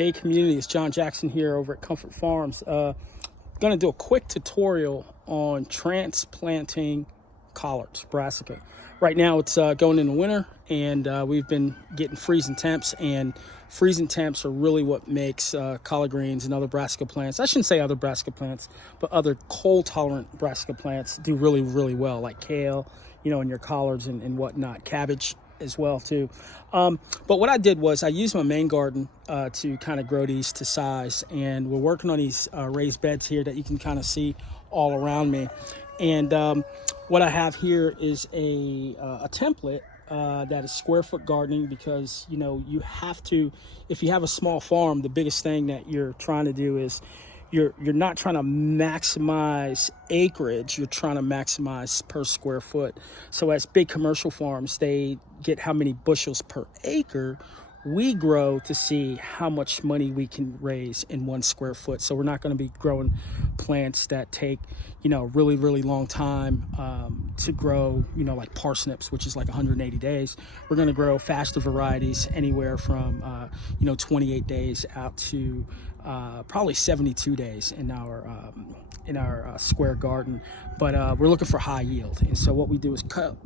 Hey community, it's John Jackson here over at Comfort Farms. Gonna do a quick tutorial on transplanting collards, brassica. Right now it's going into winter, and we've been getting freezing temps, and freezing temps are really what makes collard greens and other brassica plants, I shouldn't say other brassica plants, but other cold tolerant brassica plants do really, really well, like kale, you know, and your collards and whatnot, cabbage as well too. But what I did was I used my main garden to kind of grow these to size, and we're working on these raised beds here that you can kind of see all around me. And what I have here is a template that is square foot gardening, because you know you have to, if you have a small farm, the biggest thing that you're trying to do is you're not trying to maximize acreage, you're trying to maximize per square foot. So as big commercial farms, they get how many bushels per acre. We grow to see how much money we can raise in 1 square foot. So we're not going to be growing plants that take, you know, really, really long time to grow, you know, like parsnips, which is like 180 days. We're going to grow faster varieties anywhere from, you know, 28 days out to probably 72 days in our square garden. But we're looking for high yield, and so what we do is cut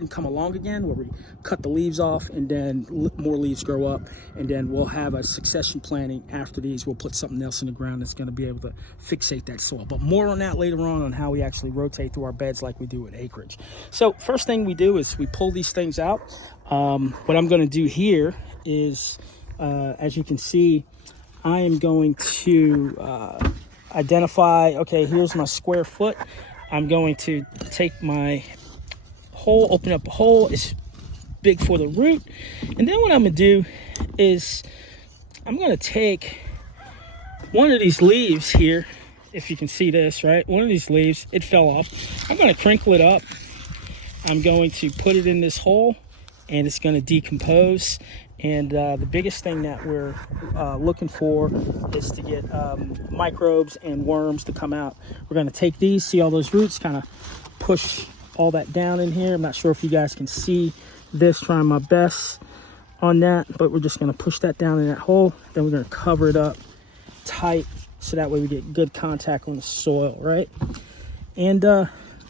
and come along again, where we cut the leaves off and then more leaves grow up, and then we'll have a succession planting after these. We'll put something else in the ground that's going to be able to fixate that soil, but more on that later on how we actually rotate through our beds like we do with acreage. So first thing we do is we pull these things out. What I'm going to do here is, as you can see, I am going to identify, okay, here's my square foot. I'm going to take my hole, open up a hole. It's big for the root. And then what I'm going to do is I'm going to take one of these leaves here. If you can see this, right? One of these leaves, it fell off. I'm going to crinkle it up. I'm going to put it in this hole, and it's going to decompose. And the biggest thing that we're looking for is to get microbes and worms to come out. We're going to take these, see all those roots, kind of push all that down in here. I'm not sure if you guys can see this, trying my best on that, but we're just going to push that down in that hole. Then we're going to cover it up tight, so that way we get good contact on the soil, right? And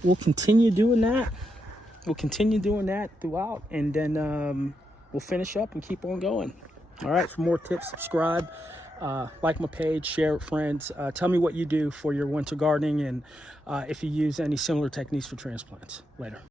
we'll continue doing that. We'll continue doing that throughout, and then we'll finish up and keep on going. All right, for more tips, subscribe, like my page, share with friends. Tell me what you do for your winter gardening, and if you use any similar techniques for transplants. Later.